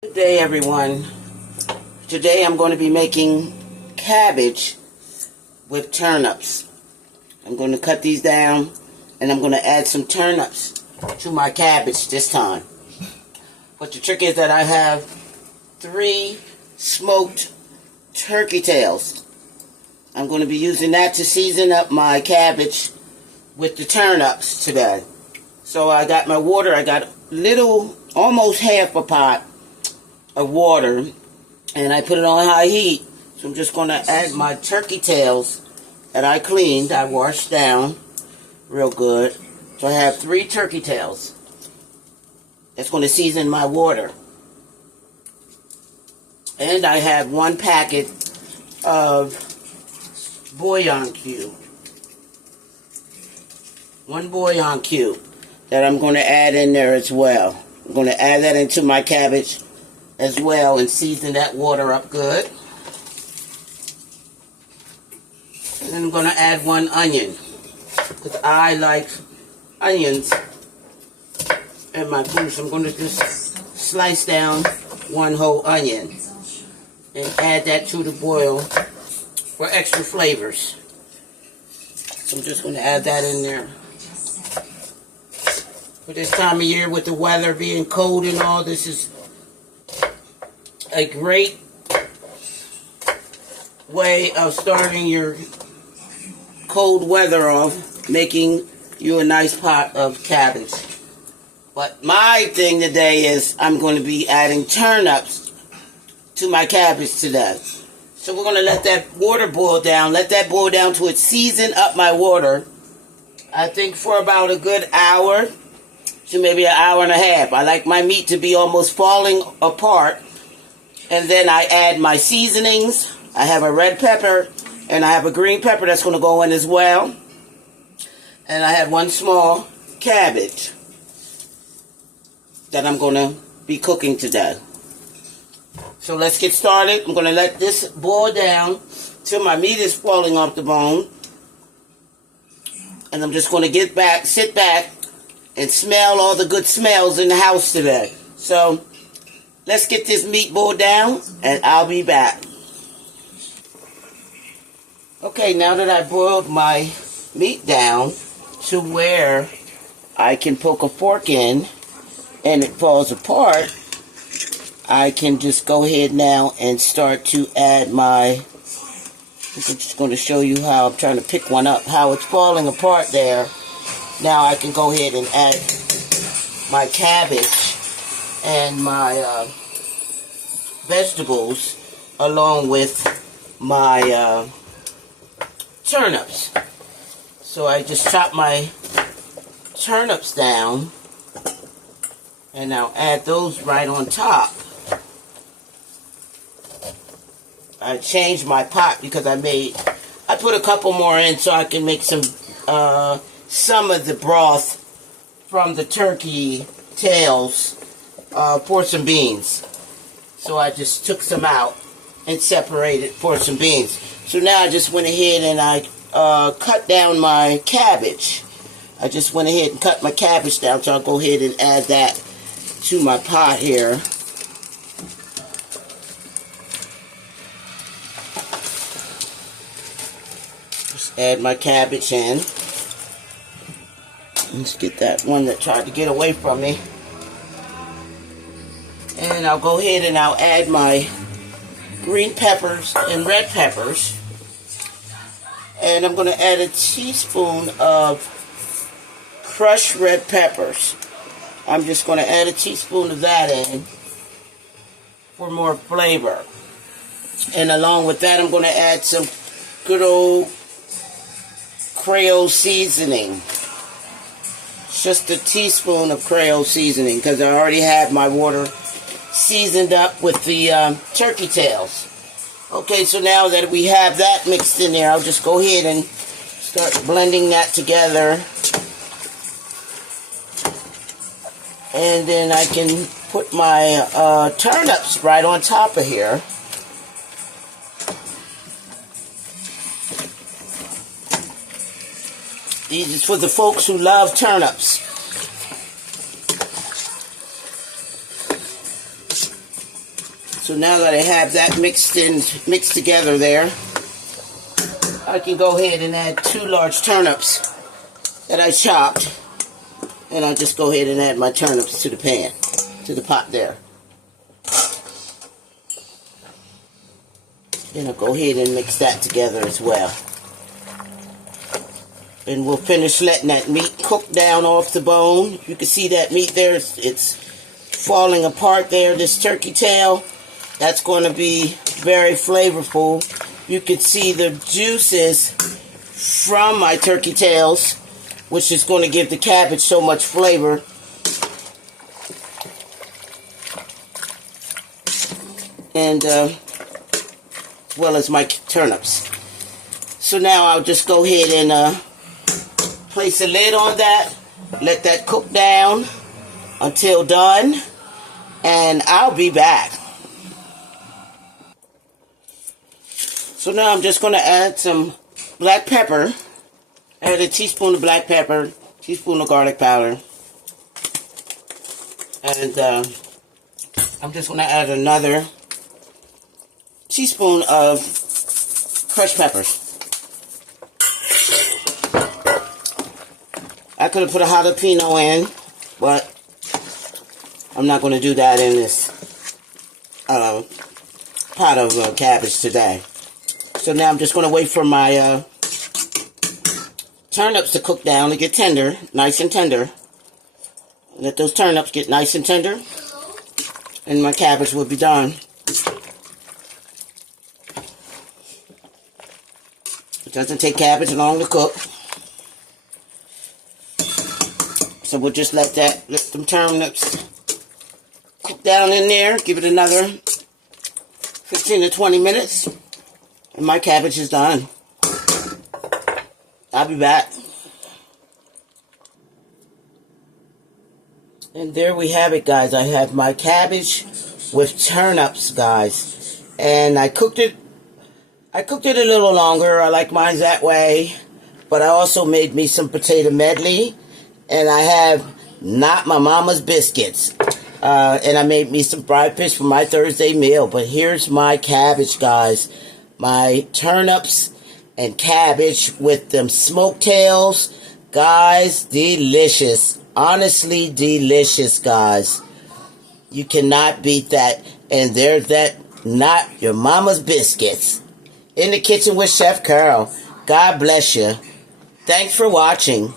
Good day, everyone. Today I'm going to be making cabbage with turnips. I'm going to cut these down and I'm going to add some turnips to my cabbage this time. But the trick is that I have 3 smoked turkey tails. I'm going to be using that to season up my cabbage with the turnips today. So I got my water. I got almost half a pot of water, and I put it on high heat. So I'm just going to add my turkey tails that I cleaned. I washed down real good. So I have 3 turkey tails. That's going to season my water. And I have 1 packet of bouillon cube. 1 bouillon cube that I'm going to add in there as well. I'm going to add that into my cabbage as well and season that water up good. And then I'm going to add 1 onion because I like onions in my food. So I'm going to just slice down 1 whole onion and add that to the boil for extra flavors. So I'm just going to add that in there. For this time of year with the weather being cold and all, this is a great way of starting your cold weather off, making you a nice pot of cabbage. But my thing today is I'm going to be adding turnips to my cabbage today. So we're going to let that water boil down, let that boil down to it season up my water, I think for about a good hour to maybe an hour and a half. I like my meat to be almost falling apart. And then I add my seasonings. I have a red pepper and I have a green pepper that's going to go in as well. And I have 1 small cabbage that I'm going to be cooking today. So let's get started. I'm going to let this boil down till my meat is falling off the bone. And I'm just going to sit back and smell all the good smells in the house today. So let's get this meat boiled down, and I'll be back. Okay, now that I boiled my meat down to where I can poke a fork in and it falls apart, I can just go ahead now and start to add my... I'm just going to show you how I'm trying to pick one up, how it's falling apart there. Now I can go ahead and add my cabbage and my vegetables along with my turnips. So I just chop my turnips down and I'll add those right on top. I changed my pot because I put a couple more in so I can make some of the broth from the turkey tails for some beans. So I just took some out and separated for some beans. So now I just went ahead and I cut down my cabbage. I just went ahead and cut my cabbage down, so I'll go ahead and add that to my pot here. Just add my cabbage in. Let's get that one that tried to get away from me. And I'll go ahead and I'll add my green peppers and red peppers. And I'm going to add a teaspoon of crushed red peppers. I'm just going to add a teaspoon of that in for more flavor. And along with that, I'm going to add some good old Creole seasoning. Just a teaspoon of Creole seasoning because I already have my water seasoned up with the turkey tails. Okay, so now that we have that mixed in there, I'll just go ahead and start blending that together. And then I can put my turnips right on top of here. These is for the folks who love turnips. So now that I have that mixed together there, I can go ahead and add 2 large turnips that I chopped. And I'll just go ahead and add my turnips to the pan, to the pot there. Then I'll go ahead and mix that together as well. And we'll finish letting that meat cook down off the bone. You can see that meat there, it's falling apart there, this turkey tail. That's going to be very flavorful. You can see the juices from my turkey tails, which is going to give the cabbage so much flavor. And as well as my turnips. So now I'll just go ahead and place a lid on that, let that cook down until done, and I'll be back. So now I'm just going to add some black pepper. Add a teaspoon of black pepper, teaspoon of garlic powder, and I'm just going to add another teaspoon of crushed peppers. I could have put a jalapeno in, but I'm not going to do that in this pot of cabbage today. So now I'm just going to wait for my turnips to cook down and get tender, nice and tender. Let those turnips get nice and tender, and my cabbage will be done. It doesn't take cabbage long to cook. So we'll just let them turnips cook down in there. Give it another 15 to 20 minutes. And my cabbage is done. I'll be back. And there we have it, guys. I have my cabbage with turnips, guys. And I cooked it a little longer. I like mine that way. But I also made me some potato medley. And I have not my mama's biscuits. And I made me some fried fish for my Thursday meal. But here's my cabbage, guys. My turnips and cabbage with them smoked tails. Guys, delicious. Honestly, delicious, guys. You cannot beat that. And there's that, not your mama's biscuits. In the kitchen with Chef Carl. God bless you. Thanks for watching.